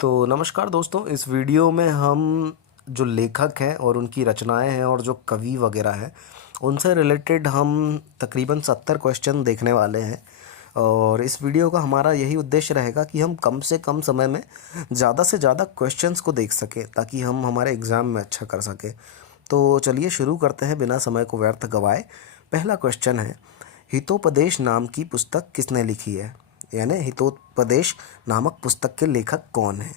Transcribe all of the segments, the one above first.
तो नमस्कार दोस्तों, इस वीडियो में हम जो लेखक हैं और उनकी रचनाएं हैं और जो कवि वगैरह हैं उनसे रिलेटेड हम तकरीबन 70 क्वेश्चन देखने वाले हैं। और इस वीडियो का हमारा यही उद्देश्य रहेगा कि हम कम से कम समय में ज़्यादा से ज़्यादा क्वेश्चंस को देख सकें ताकि हम हमारे एग्ज़ाम में अच्छा कर सकें। तो चलिए शुरू करते हैं बिना समय को व्यर्थ गवाए। पहला क्वेश्चन है, हितोपदेश नाम की पुस्तक किसने लिखी है? यानी हितोपदेश नामक पुस्तक के लेखक कौन हैं?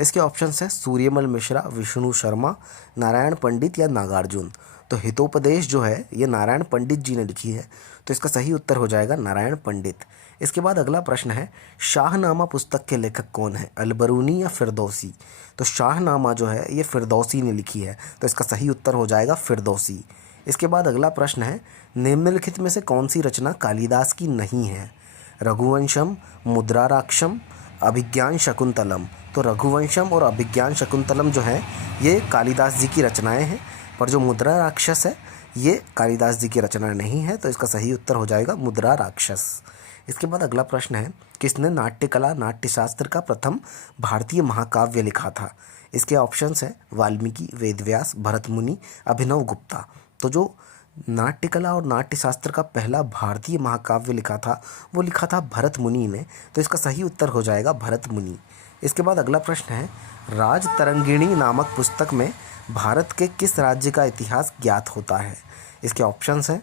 इसके ऑप्शंस हैं सूर्यमल मिश्रा, विष्णु शर्मा, नारायण पंडित या नागार्जुन। तो हितोपदेश जो है ये नारायण पंडित जी ने लिखी है, तो इसका सही उत्तर हो जाएगा नारायण पंडित। इसके बाद अगला प्रश्न है, शाहनामा पुस्तक के लेखक कौन है? अलबरूनी या फिरदौसी? तो शाहनामा जो है ये फिरदौसी ने लिखी है, तो इसका सही उत्तर हो जाएगा फिरदौसी। इसके बाद अगला प्रश्न है, निम्नलिखित में से कौन सी रचना कालिदास की नहीं है? रघुवंशम, मुद्राराक्षम, अभिज्ञान शकुंतलम। तो रघुवंशम और अभिज्ञान शकुंतलम जो है ये कालिदास जी की रचनाएं हैं, पर जो मुद्रा राक्षस है ये कालिदास जी की रचना नहीं है, तो इसका सही उत्तर हो जाएगा मुद्रा राक्षस। इसके बाद अगला प्रश्न है, किसने नाट्यकला नाट्यशास्त्र का प्रथम भारतीय महाकाव्य लिखा था? इसके ऑप्शंस हैं वाल्मीकि, वेदव्यास, भरत मुनि, अभिनव गुप्ता। तो जो नाट्यकला और नाट्यशास्त्र का पहला भारतीय महाकाव्य लिखा था वो लिखा था भरत मुनि ने, तो इसका सही उत्तर हो जाएगा भरत मुनि। इसके बाद अगला प्रश्न है, राज तरंगिणी नामक पुस्तक में भारत के किस राज्य का इतिहास ज्ञात होता है? इसके ऑप्शंस हैं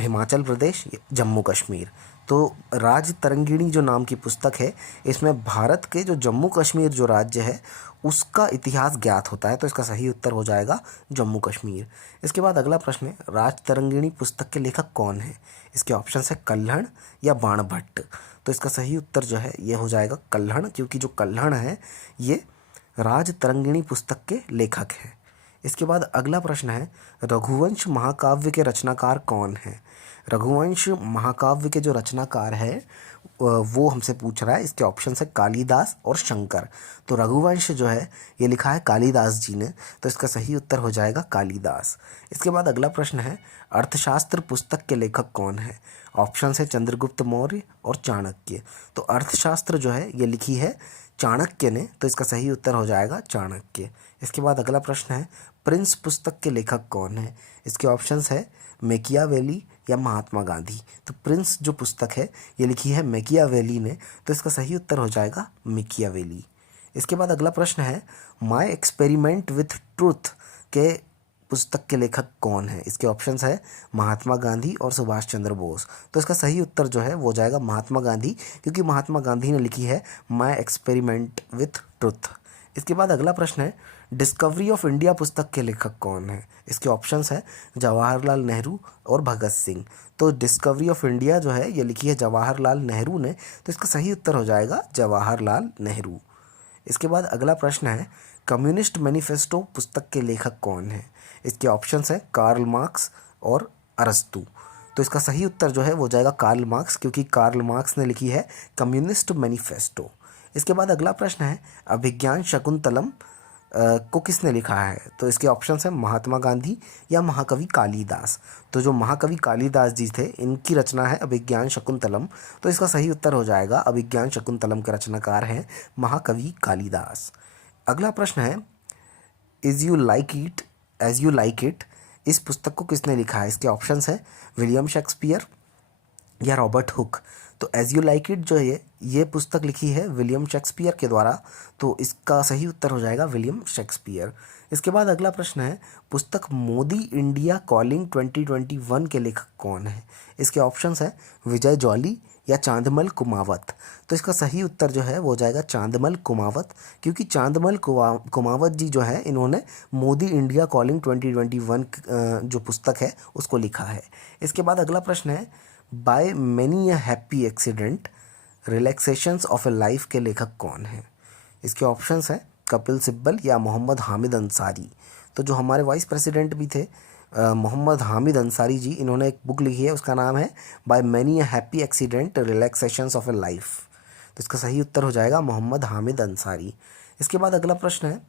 हिमाचल प्रदेश, जम्मू कश्मीर। तो राज तरंगिणी जो नाम की पुस्तक है इसमें भारत के जो जम्मू कश्मीर जो राज्य है उसका इतिहास ज्ञात होता है, तो इसका सही उत्तर हो जाएगा जम्मू कश्मीर। इसके बाद अगला प्रश्न है, राज तरंगिणी पुस्तक के लेखक कौन है? इसके ऑप्शन है कल्हण या बाणभट्ट। तो इसका सही उत्तर जो है ये हो जाएगा कल्हण, क्योंकि जो कल्हण है ये राज तरंगिणी पुस्तक के लेखक हैं। इसके बाद अगला प्रश्न है, रघुवंश महाकाव्य के रचनाकार कौन हैं? रघुवंश महाकाव्य के जो रचनाकार है वो हमसे पूछ रहा है। इसके ऑप्शन है कालिदास और शंकर। तो रघुवंश जो है ये लिखा है कालिदास जी ने, तो इसका सही उत्तर हो जाएगा कालिदास। इसके बाद अगला प्रश्न है, अर्थशास्त्र पुस्तक के लेखक कौन है? ऑप्शन है चंद्रगुप्त मौर्य और चाणक्य। तो अर्थशास्त्र जो है ये लिखी है चाणक्य ने, तो इसका सही उत्तर हो जाएगा चाणक्य। इसके बाद अगला प्रश्न है, प्रिंस पुस्तक के लेखक कौन है? इसके ऑप्शंस है मैकियावेली या महात्मा गांधी। तो प्रिंस जो पुस्तक है ये लिखी है मैकियावेली ने, तो इसका सही उत्तर हो जाएगा मैकियावेली। इसके बाद अगला प्रश्न है, माय एक्सपेरिमेंट विथ ट्रूथ के पुस्तक के लेखक कौन है? इसके ऑप्शंस है महात्मा गांधी और सुभाष चंद्र बोस। तो इसका सही उत्तर जो है वो हो जाएगा महात्मा गांधी, क्योंकि महात्मा गांधी ने लिखी है माय एक्सपेरिमेंट विथ ट्रुथ। इसके बाद अगला प्रश्न है, डिस्कवरी ऑफ इंडिया पुस्तक के लेखक कौन है? इसके ऑप्शंस है जवाहरलाल नेहरू और भगत सिंह। तो डिस्कवरी ऑफ इंडिया जो है ये लिखी है जवाहरलाल नेहरू ने, तो इसका सही उत्तर हो जाएगा जवाहरलाल नेहरू। इसके बाद अगला प्रश्न है, कम्युनिस्ट मैनिफेस्टो पुस्तक के लेखक कौन है? इसके ऑप्शंस है कार्ल मार्क्स और अरस्तू। तो इसका सही उत्तर जो है वो जाएगा कार्ल मार्क्स, क्योंकि कार्ल मार्क्स ने लिखी है कम्युनिस्ट मैनिफेस्टो। इसके बाद अगला प्रश्न है, अभिज्ञान शकुंतलम को किसने लिखा है? तो इसके ऑप्शंस हैं महात्मा गांधी या महाकवि कालिदास। तो जो महाकवि कालिदास जी थे इनकी रचना है अभिज्ञान शकुंतलम, तो इसका सही उत्तर हो जाएगा अभिज्ञान शकुंतलम के रचनाकार हैं महाकवि कालिदास। अगला प्रश्न है, is you like it as you like it इस पुस्तक को किसने लिखा है? इसके ऑप्शंस हैं विलियम शेक्सपियर या रॉबर्ट हुक। तो एज यू लाइक इट जो है ये पुस्तक लिखी है विलियम शेक्सपियर के द्वारा, तो इसका सही उत्तर हो जाएगा विलियम शेक्सपियर। इसके बाद अगला प्रश्न है, पुस्तक मोदी इंडिया कॉलिंग 2021 के लेखक कौन है? इसके ऑप्शंस हैं विजय जॉली या चांदमल कुमावत। तो इसका सही उत्तर जो है वो हो जाएगा चांदमल कुमावत, क्योंकि चांदमल कुमावत जी जो है इन्होंने मोदी इंडिया कॉलिंग 2021 जो पुस्तक है उसको लिखा है। इसके बाद अगला प्रश्न है, by many a happy accident relaxations of A life के लेखक कौन है? इसके ऑप्शंस हैं कपिल सिब्बल या मोहम्मद हामिद अंसारी। तो जो हमारे वाइस प्रेसिडेंट भी थे मोहम्मद हामिद अंसारी जी, इन्होंने एक बुक लिखी है उसका नाम है by many a happy accident relaxations of A life. तो इसका सही उत्तर हो जाएगा मोहम्मद हामिद अंसारी। इसके बाद अगला प्रश्न है,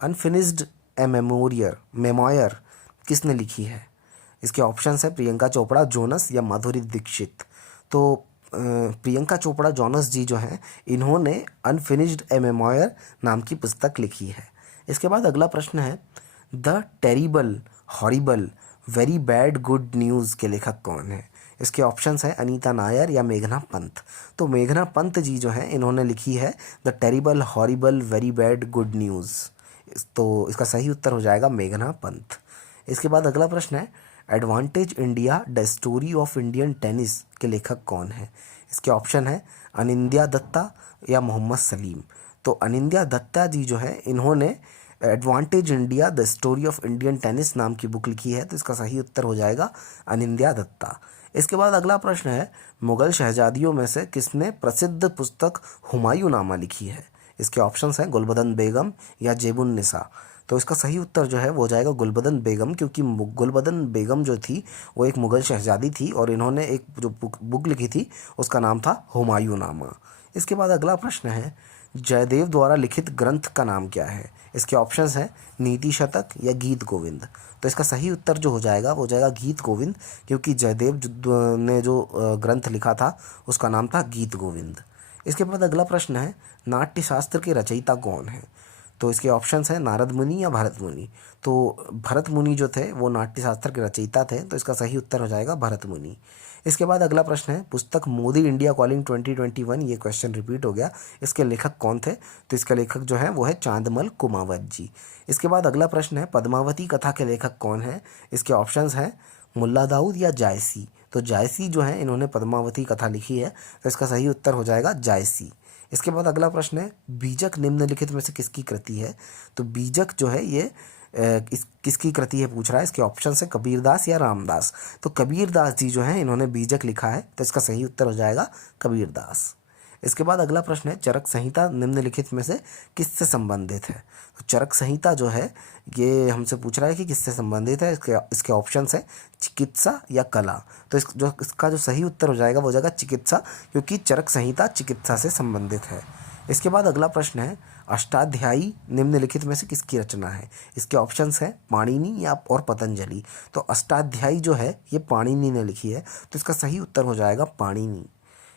अनफिनिश्ड ए मेमोयर किसने लिखी है? इसके ऑप्शंस है प्रियंका चोपड़ा, जोनस या माधुरी दीक्षित। तो प्रियंका चोपड़ा जॉनस जी जो हैं, इन्होंने अनफिनिश्ड ए मेमोयर नाम की पुस्तक लिखी है। इसके बाद अगला प्रश्न है, the terrible horrible very bad good news के लेखक कौन है? इसके ऑप्शंस हैं अनीता नायर या मेघना पंत। तो मेघना पंत जी जो हैं, इन्होंने लिखी है the terrible horrible very bad good news. तो इसका सही उत्तर हो जाएगा मेघना पंत। इसके बाद अगला प्रश्न है, advantage India the story of Indian tennis के लेखक कौन है? इसके ऑप्शन है अनिंद्या दत्ता या मोहम्मद सलीम। तो अनिंद्या दत्ता जी जो है, इन्होंने advantage India the story of Indian tennis नाम की बुक लिखी है। तो इसका सही उत्तर हो जाएगा अनिंद्या दत्ता। इसके बाद अगला प्रश्न है, मुग़ल शहजादियों में से किसने प्रसिद्ध पुस्तक हुमायूंनामा लिखी है? इसके ऑप्शंस हैं गुलबदन बेगम या जेबुन निसा। तो इसका सही उत्तर जो है वो हो जाएगा गुलबदन बेगम, क्योंकि गुलबदन बेगम जो थी वो एक मुग़ल शहजादी थी और इन्होंने एक जो बुक लिखी थी उसका नाम था हुमायूंनामा। इसके बाद अगला प्रश्न है, जयदेव द्वारा लिखित ग्रंथ का नाम क्या है? इसके ऑप्शंस हैं नीति शतक या गीत गोविंद। तो इसका सही उत्तर जो हो जाएगा वो हो जाएगा गीत गोविंद, क्योंकि जयदेव ने जो ग्रंथ लिखा था उसका नाम था गीत गोविंद। इसके बाद अगला प्रश्न है, नाट्य शास्त्र के रचयिता कौन है? तो इसके ऑप्शंस हैं नारद मुनि या भरत मुनि। तो भरत मुनि जो थे वो नाट्य शास्त्र के रचयिता थे। तो इसका सही उत्तर हो जाएगा भरत मुनि। इसके बाद अगला प्रश्न है, पुस्तक मोदी इंडिया कॉलिंग 2021, ये क्वेश्चन रिपीट हो गया, इसके लेखक कौन थे? तो इसके लेखक जो है वो है चांदमल कुमावत जी। इसके बाद अगला प्रश्न है, पद्मावती कथा के लेखक कौन है? इसके ऑप्शंस हैं मुल्ला दाऊद या जायसी। तो जायसी जो है, इन्होंने पद्मावती कथा लिखी है। तो इसका सही उत्तर हो जाएगा जायसी। इसके बाद अगला प्रश्न है, बीजक निम्नलिखित में से किसकी कृति है? तो बीजक जो है ये किसकी कृति है पूछ रहा है। इसके ऑप्शन है कबीरदास या रामदास। तो कबीरदास जी जो है, इन्होंने बीजक लिखा है। तो इसका सही उत्तर हो जाएगा कबीरदास। इसके बाद अगला प्रश्न है, चरक संहिता निम्नलिखित में से किससे संबंधित है? तो चरक संहिता जो है ये हमसे पूछ रहा है कि किससे संबंधित है। इसके ऑप्शंस है चिकित्सा या कला। तो इसका जो सही उत्तर हो जाएगा वो हो जाएगा चिकित्सा, क्योंकि चरक संहिता चिकित्सा से संबंधित है। इसके बाद अगला प्रश्न है, अष्टाध्यायी निम्नलिखित में से किसकी रचना है? इसके ऑप्शंस हैं पाणिनि या और पतंजलि। तो अष्टाध्यायी जो है ये पाणिनि ने लिखी है। तो इसका सही उत्तर हो जाएगा पाणिनि।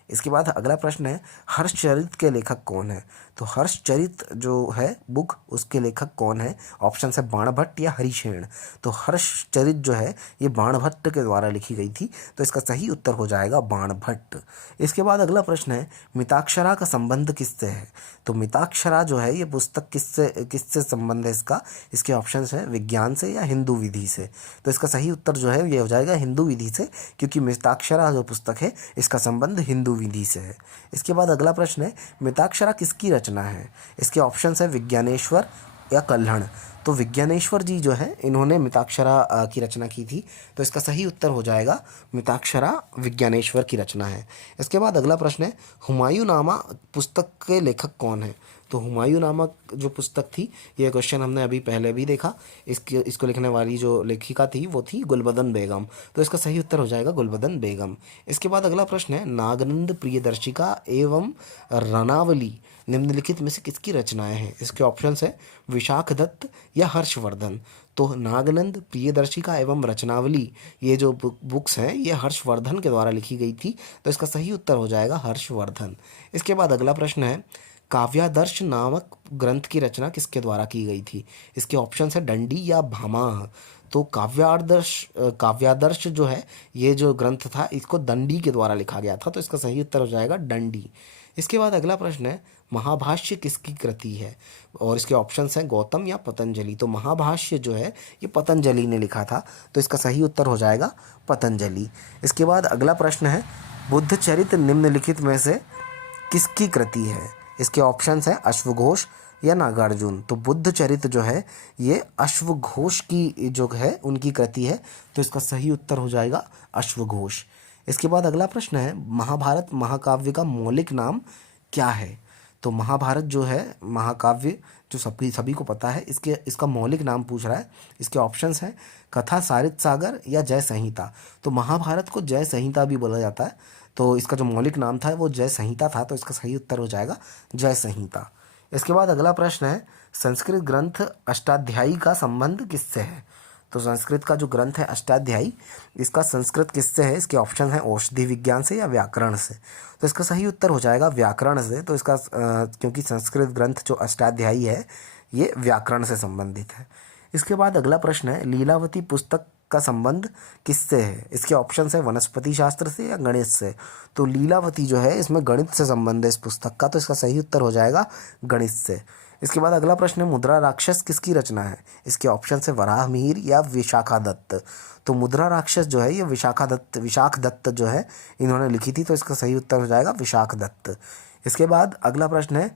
इसके बाद अगला प्रश्न है, हर्षचरित के लेखक कौन है? तो हर्षचरित जो है बुक, उसके लेखक कौन है? ऑप्शन है बाणभट्ट या हरिशेन। तो हर्षचरित जो है ये बाणभट्ट के द्वारा लिखी गई थी। तो इसका सही उत्तर हो जाएगा बाणभट्ट। इसके बाद अगला प्रश्न है, मिताक्षरा का संबंध किससे है? तो मिताक्षरा जो है ये पुस्तक किससे संबंध है इसका? इसके ऑप्शन है विज्ञान से या हिंदू विधि से। तो इसका सही उत्तर जो है ये हो जाएगा हिंदू विधि से, क्योंकि मिताक्षरा जो पुस्तक है इसका संबंध हिंदू विधि से है। इसके बाद अगला प्रश्न है, मिताक्षरा किसकी रचना है? इसके ऑप्शंस है विज्ञानेश्वर या कल्हण। तो विज्ञानेश्वर जी जो है, इन्होंने मिताक्षरा की रचना की थी। तो इसका सही उत्तर हो जाएगा मिताक्षरा विज्ञानेश्वर की रचना है। इसके बाद अगला प्रश्न है, हुमायूंनामा पुस्तक के लेखक कौन है? तो हुमायूंनामा जो पुस्तक थी, ये क्वेश्चन हमने अभी पहले भी देखा। इसको लिखने वाली जो लेखिका थी वो थी गुलबदन बेगम। तो इसका सही उत्तर हो जाएगा गुलबदन बेगम। इसके बाद अगला प्रश्न है, नागनंद प्रियदर्शिका एवं रनावली निम्नलिखित में से किसकी रचनाएं हैं? इसके ऑप्शंस है विशाख दत्त या हर्षवर्धन। तो नागनंद प्रियदर्शिका एवं रचनावली ये जो बुक्स हैं ये हर्षवर्धन के द्वारा लिखी गई थी। तो इसका सही उत्तर हो जाएगा हर्षवर्धन। इसके बाद अगला प्रश्न है, काव्यादर्श नामक ग्रंथ की रचना किसके द्वारा की गई थी? इसके ऑप्शन है डंडी या भामाह। तो काव्यादर्श जो है ये जो ग्रंथ था इसको दंडी के द्वारा लिखा गया था। तो इसका सही उत्तर हो जाएगा डंडी। इसके बाद अगला प्रश्न है, महाभाष्य किसकी कृति है? और इसके ऑप्शंस हैं गौतम या पतंजलि। तो महाभाष्य जो है ये पतंजलि ने लिखा था। तो इसका सही उत्तर हो जाएगा पतंजलि। इसके बाद अगला प्रश्न है, बुद्धचरित निम्नलिखित में से किसकी कृति है? इसके ऑप्शंस हैं अश्वघोष या नागार्जुन। तो बुद्धचरित जो है ये अश्वघोष की जो है उनकी कृति है। तो इसका सही उत्तर हो जाएगा अश्वघोष। इसके बाद अगला प्रश्न है, महाभारत महाकाव्य का मौलिक नाम क्या है? तो महाभारत जो है महाकाव्य जो सभी को पता है, इसका मौलिक नाम पूछ रहा है। इसके ऑप्शंस हैं कथा सारित सागर या जय संहिता। तो महाभारत को जय संहिता भी बोला जाता है। तो इसका जो मौलिक नाम था वो जय संहिता था। तो इसका सही उत्तर हो जाएगा जय संहिता। इसके बाद अगला प्रश्न है, संस्कृत ग्रंथ अष्टाध्यायी का संबंध किससे है? तो संस्कृत का जो ग्रंथ है अष्टाध्यायी, इसका संस्कृत किससे है? इसके ऑप्शन है औषधि विज्ञान से या व्याकरण से। तो इसका सही उत्तर हो जाएगा व्याकरण से। तो इसका क्योंकि संस्कृत ग्रंथ जो अष्टाध्यायी है ये व्याकरण से संबंधित है। इसके बाद अगला प्रश्न है, लीलावती पुस्तक का संबंध किससे है? इसके ऑप्शन है वनस्पति शास्त्र से या गणित से। तो लीलावती जो है इसमें गणित से संबंध है इस पुस्तक का, तो इसका सही उत्तर हो जाएगा गणित से। इसके बाद अगला प्रश्न है, मुद्रा राक्षस किसकी रचना है? इसके ऑप्शन है वराह मिहिर या विशाखा दत्त। तो मुद्रा राक्षस जो है ये विशाख दत्त जो है इन्होंने लिखी थी, तो इसका सही उत्तर हो जाएगा विशाख दत्त। इसके बाद अगला प्रश्न है,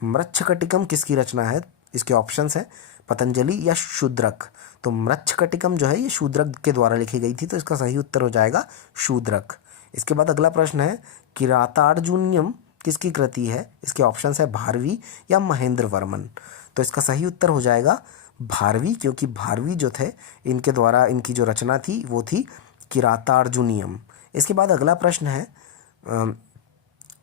मृच्छकटिकम किसकी रचना है? इसके ऑप्शंस हैं पतंजलि या शूद्रक। तो मृच्छकटिकम जो है ये शूद्रक के द्वारा लिखी गई थी, तो इसका सही उत्तर हो जाएगा शूद्रक। इसके बाद अगला प्रश्न है, किरातार्जुनीयम किसकी कृति है? इसके ऑप्शंस है भारवी या महेंद्र वर्मन। तो इसका सही उत्तर हो जाएगा भारवी, क्योंकि भारवी जो थे इनके द्वारा इनकी जो रचना थी वो थी किरातार्जुनीयम। इसके बाद अगला प्रश्न है,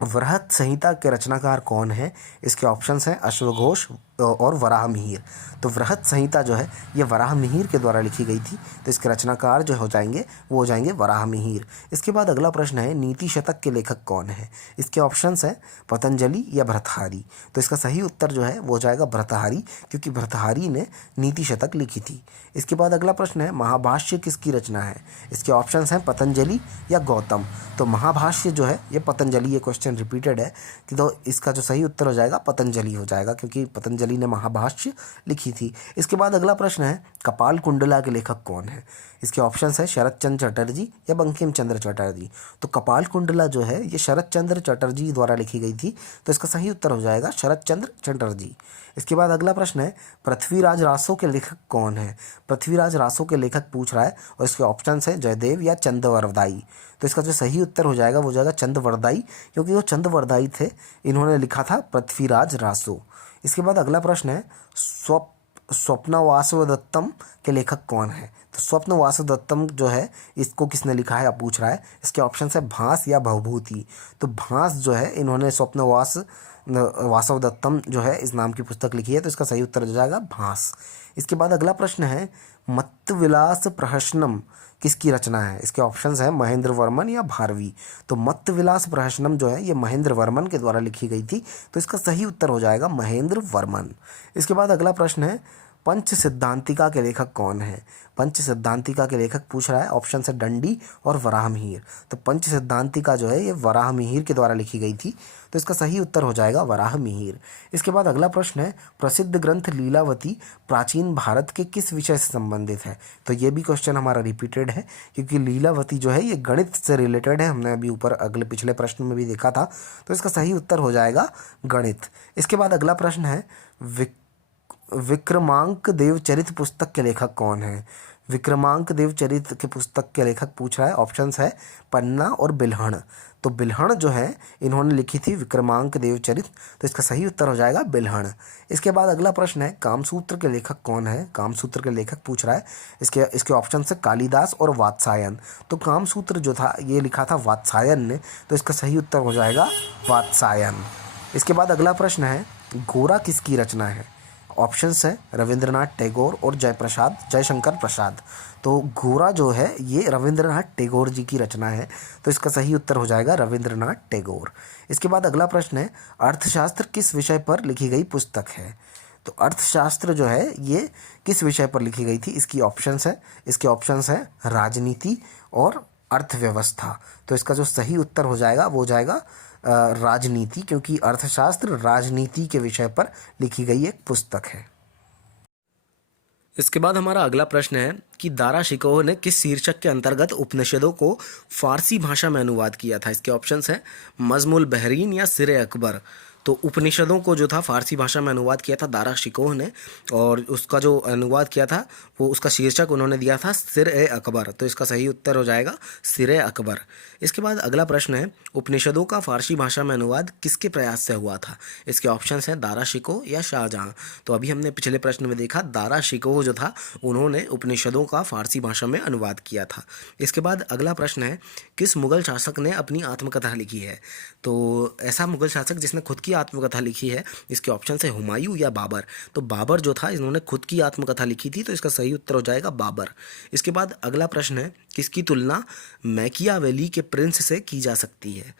वृहत संहिता के रचनाकार कौन है? इसके ऑप्शंस हैं अश्वघोष और वराह मिहिर। तो वृहत संहिता जो है ये वराह मिहिर के द्वारा लिखी गई थी, तो इसके रचनाकार जो हो जाएंगे वो हो जाएंगे वराह मिहिर। इसके बाद अगला प्रश्न है, नीति शतक के लेखक कौन है? इसके ऑप्शंस हैं पतंजलि या भर्तृहरि। तो इसका सही उत्तर जो है वो हो जाएगा भर्तृहरि, क्योंकि भर्तृहरि ने नीति शतक लिखी थी। इसके बाद अगला प्रश्न है, महाभाष्य किसकी रचना है? इसके ऑप्शंस हैं पतंजलि या गौतम। तो महाभाष्य जो है ये पतंजलि, ये क्वेश्चन रिपीटेड है कि, तो इसका जो सही उत्तर हो जाएगा पतंजलि हो जाएगा, क्योंकि पतंजलि ने महाभाष्य लिखी थी। इसके बाद अगला प्रश्न है, कपाल कुंडला के लेखक कौन है? इसके ऑप्शंस है शरत चंद्र चटर्जी या बंकिम चंद्र चटर्जी। तो कपाल कुंडला जो है ये शरत चंद्र चटर्जी द्वारा लिखी गई थी, तो इसका सही उत्तर हो जाएगा शरत चंद्र चटर्जी। इसके बाद अगला प्रश्न है, पृथ्वीराज रासो के लेखक कौन है? पृथ्वीराज रासो के लेखक पूछ रहा है, और इसके ऑप्शंस है जयदेव या चंदवरदाई। तो इसका जो सही उत्तर हो जाएगा वो हो जाएगा चंदवरदाई, क्योंकि वो चंदवरदाई थे, इन्होंने लिखा था पृथ्वीराज रासो। इसके बाद अगला प्रश्न है, स्वप्न वासवदत्तम के लेखक कौन है? तो स्वप्न वासवदत्तम जो है इसको किसने लिखा है आप पूछ रहा है। इसके ऑप्शन है भास या भवभूति। तो भास जो है इन्होंने स्वप्न वासवदत्तम जो है इस नाम की पुस्तक लिखी है, तो इसका सही उत्तर हो जाएगा भास। इसके बाद अगला प्रश्न है, मत्तविलास प्रहसनम किसकी रचना है? इसके ऑप्शंस हैं महेंद्र वर्मन या भारवी। तो मत्तविलास प्रहसनम जो है ये महेंद्र वर्मन के द्वारा लिखी गई थी, तो इसका सही उत्तर हो जाएगा महेंद्र वर्मन। इसके बाद अगला प्रश्न है, पंच सिद्धांतिका के लेखक कौन है? पंच सिद्धांतिका के लेखक पूछ रहा है, ऑप्शन है डंडी और वराह मिहिर। तो पंच सिद्धांतिका जो है ये वराह मिहिर के द्वारा लिखी गई थी, तो इसका सही उत्तर हो जाएगा वराह मिहिर। इसके बाद अगला प्रश्न है, प्रसिद्ध ग्रंथ लीलावती प्राचीन भारत के किस विषय से संबंधित है? तो ये भी क्वेश्चन हमारा रिपीटेड है, क्योंकि लीलावती जो है ये गणित से रिलेटेड है, हमने अभी ऊपर अगले पिछले प्रश्न में भी देखा था, तो इसका सही उत्तर हो जाएगा गणित। इसके बाद अगला प्रश्न है, विक्रमांक देवचरित पुस्तक के लेखक कौन है? विक्रमांक देवचरित के पुस्तक के लेखक पूछ रहा है, ऑप्शंस है पन्ना और बिल्हण। तो बिल्हण जो है इन्होंने लिखी थी विक्रमांक देवचरित, तो इसका सही उत्तर हो जाएगा बिल्हण। इसके बाद अगला प्रश्न है, कामसूत्र के लेखक कौन है? कामसूत्र के लेखक पूछ रहा है, इसके ऑप्शन है कालिदास और वात्सायन। तो कामसूत्र जो था ये लिखा था वात्सायन ने, तो इसका सही उत्तर हो जाएगा वात्सायन। इसके बाद अगला प्रश्न है, गोरा किसकी रचना है? ऑप्शंस है रविंद्रनाथ टैगोर और जयशंकर प्रसाद। तो गोरा जो है ये रविंद्रनाथ टैगोर जी की रचना है, तो इसका सही उत्तर हो जाएगा रविंद्रनाथ टैगोर। इसके बाद अगला प्रश्न है, अर्थशास्त्र किस विषय पर लिखी गई पुस्तक है? तो अर्थशास्त्र जो है ये किस विषय पर लिखी गई थी? इसके ऑप्शंस है राजनीति और अर्थव्यवस्था। तो इसका जो सही उत्तर हो जाएगा वो हो जाएगा राजनीति, क्योंकि अर्थशास्त्र राजनीति के विषय पर लिखी गई एक पुस्तक है। इसके बाद हमारा अगला प्रश्न है कि दारा शिकोह ने किस शीर्षक के अंतर्गत उपनिषदों को फारसी भाषा में अनुवाद किया था? इसके ऑप्शंस हैं मजमुल बहरीन या सिरे अकबर। तो उपनिषदों को जो था फारसी भाषा में अनुवाद किया था दारा शिकोह ने, और उसका जो अनुवाद किया था वो उसका शीर्षक उन्होंने दिया था सिर-ए अकबर। तो इसका सही उत्तर हो जाएगा सिर-ए अकबर। इसके बाद अगला प्रश्न है, उपनिषदों का फारसी भाषा में अनुवाद किसके प्रयास से हुआ था? इसके ऑप्शंस हैं दारा शिकोह या शाहजहाँ। तो अभी हमने पिछले प्रश्न में देखा दारा शिकोह जो था उन्होंने उपनिषदों का फारसी भाषा में अनुवाद किया था। इसके बाद अगला प्रश्न है, किस मुगल शासक ने अपनी आत्मकथा लिखी है? तो ऐसा मुगल शासक जिसने खुद की आत्मकथा लिखी है? इसके ऑप्शन है हुमायूं या बाबर। तो बाबर जो था, इन्होंने खुद की आत्मकथा लिखी थी, तो इसका सही उत्तर हो जाएगा बाबर। इसके बाद अगला प्रश्न है, किसकी तुलना मैकियावेली के प्रिंस से की जा सकती है?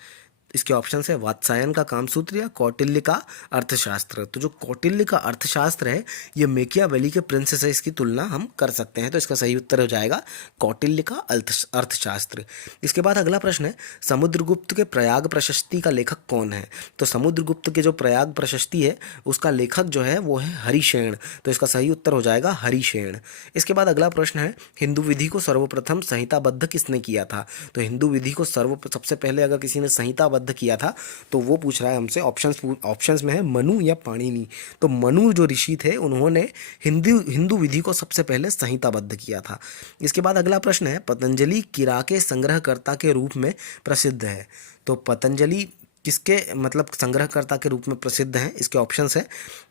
इसके ऑप्शन है वात्सायन का कामसूत्र या कौटिल्य का अर्थशास्त्र। तो जो कौटिल्य का अर्थशास्त्र है, ये मैकियावेली के प्रिंस से इसकी तुलना हम कर सकते हैं, तो इसका सही उत्तर हो जाएगा कौटिल्य का अर्थशास्त्र। इसके बाद अगला प्रश्न है, समुद्रगुप्त के प्रयाग प्रशस्ति का लेखक कौन है? तो समुद्रगुप्त के जो प्रयाग प्रशस्ति है, उसका लेखक जो है वो है हरिशेन, तो इसका सही उत्तर हो जाएगा हरिशेन। इसके बाद अगला प्रश्न है, हिंदू विधि को सर्वप्रथम संहिताबद्ध किसने किया था? तो हिंदू विधि को सबसे पहले अगर किसी ने संहिताबद्ध किया था, तो वो पूछ रहा है हमसे, ऑप्शंस में है मनु या पाणिनि। तो मनु जो ऋषि थे, उन्होंने हिंदू विधि को सबसे पहले संहिताबद्ध किया था। इसके बाद अगला प्रश्न है, पतंजलि किरा के संग्रहकर्ता के रूप में प्रसिद्ध है। तो पतंजलि किसके मतलब संग्रहकर्ता के रूप में प्रसिद्ध हैं? इसके ऑप्शंस हैं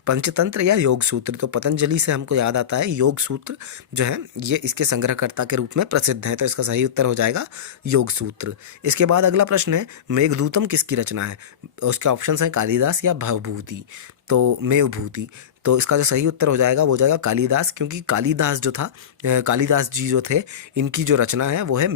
पंचतंत्र या योग सूत्र। तो पतंजलि से हमको याद आता है योग सूत्र जो है, ये इसके संग्रहकर्ता के रूप में प्रसिद्ध हैं, तो इसका सही उत्तर हो जाएगा योग सूत्र। इसके बाद अगला प्रश्न है, मेघदूतम किसकी रचना है? उसके ऑप्शंस हैं कालिदास या भवभूति। तो मेघभूति, तो इसका जो सही उत्तर हो जाएगा वो हो जाएगा कालिदास, क्योंकि कालिदास जो था, कालिदास जी जो थे, इनकी जो रचना है वो है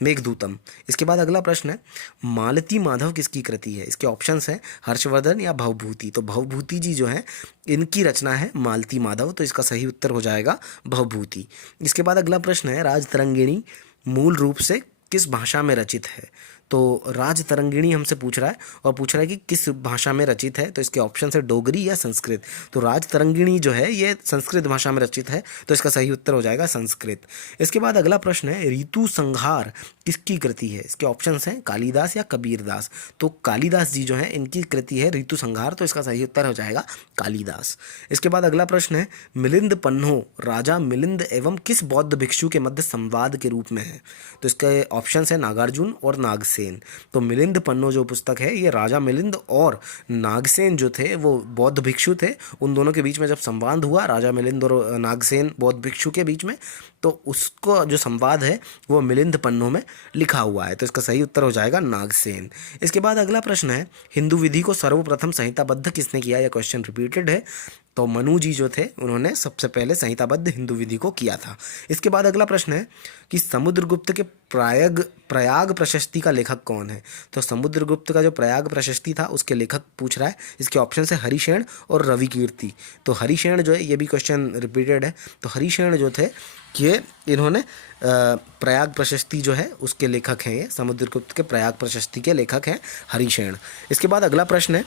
मेघदूतम। इसके बाद अगला प्रश्न है, मालती माधव किसकी कृति है? इसके ऑप्शंस हैं हर्षवर्धन या भवभूति। तो भवभूति जी जो है, इनकी रचना है मालती माधव, तो इसका सही उत्तर हो जाएगा भवभूति। इसके बाद अगला प्रश्न है, राजतरंगिणी मूल रूप से किस भाषा में रचित है? तो राजतरंगिणी हमसे पूछ रहा है, और पूछ रहा है कि किस भाषा में रचित है, तो इसके ऑप्शन है डोगरी या संस्कृत। तो राजतरंगिणी जो है ये संस्कृत भाषा में रचित है, तो इसका सही उत्तर हो जाएगा संस्कृत। इसके बाद अगला प्रश्न है, ऋतु संहार किसकी कृति है? इसके ऑप्शन हैं कालिदास या कबीरदास। तो कालिदास जी जो है, इनकी कृति है ऋतु संहार, तो इसका सही उत्तर हो जाएगा कालिदास। इसके बाद अगला प्रश्न है, मिलिंद पन्हो राजा मिलिंद एवं किस बौद्ध भिक्षु के मध्य संवाद के रूप में है? तो इसके ऑप्शन है नागार्जुन और नागसेन। तो मिलिंद पन्नो जो पुस्तक है, ये राजा मिलिंद और नागसेन जो थे, वो बौद्ध भिक्षु थे, उन दोनों के बीच में जब संवाद हुआ, राजा मिलिंद और नागसेन बौद्ध भिक्षु के बीच में, तो उसको जो संवाद है वो मिलिंद पन्नो में लिखा हुआ है, तो इसका सही उत्तर हो जाएगा नागसेन। इसके बाद अगला प्रश्न है, हिंदू विधि को सर्वप्रथम संहिताबद्ध किसने किया? यह क्वेश्चन रिपीटेड है। तो मनु जी जो थे, उन्होंने सबसे पहले संहिताबद्ध हिंदू विधि को किया था। इसके बाद अगला प्रश्न है कि समुद्रगुप्त के प्रयाग प्रशस्ति का लेखक कौन है? तो समुद्रगुप्त का जो प्रयाग प्रशस्ति था, उसके लेखक पूछ रहा है। इसके ऑप्शन है हरिशेन और रविकीर्ति। तो हरिशेन जो है, ये भी क्वेश्चन रिपीटेड है। तो हरिशेन जो थे, ये इन्होंने प्रयाग प्रशस्ति जो है उसके लेखक हैं, ये समुद्रगुप्त के प्रयाग प्रशस्ति के लेखक हैं हरिशेन। इसके बाद अगला प्रश्न है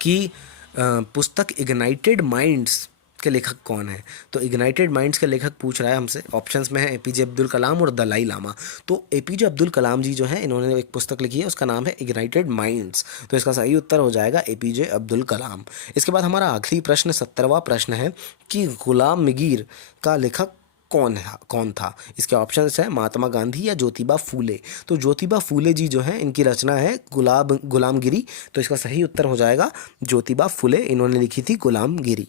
कि पुस्तक इग्नाइटेड माइंड्स के लेखक कौन है? तो इग्नाइटेड माइंड्स के लेखक पूछ रहा है हमसे, ऑप्शंस में है एपीजे अब्दुल कलाम और दलाई लामा। तो एपीजे अब्दुल कलाम जी जो हैं, इन्होंने एक पुस्तक लिखी है, उसका नाम है इग्नाइटेड माइंड्स, तो इसका सही उत्तर हो जाएगा एपीजे अब्दुल कलाम। इसके बाद हमारा आखिरी प्रश्न 17वां प्रश्न है कि गुलाम मीर का लेखक कौन था? इसके ऑप्शंस है महात्मा गांधी या ज्योतिबा फूले। तो ज्योतिबा फूले जी जो है, इनकी रचना है गुलामगिरी, तो इसका सही उत्तर हो जाएगा ज्योतिबा फूले, इन्होंने लिखी थी गुलामगिरी।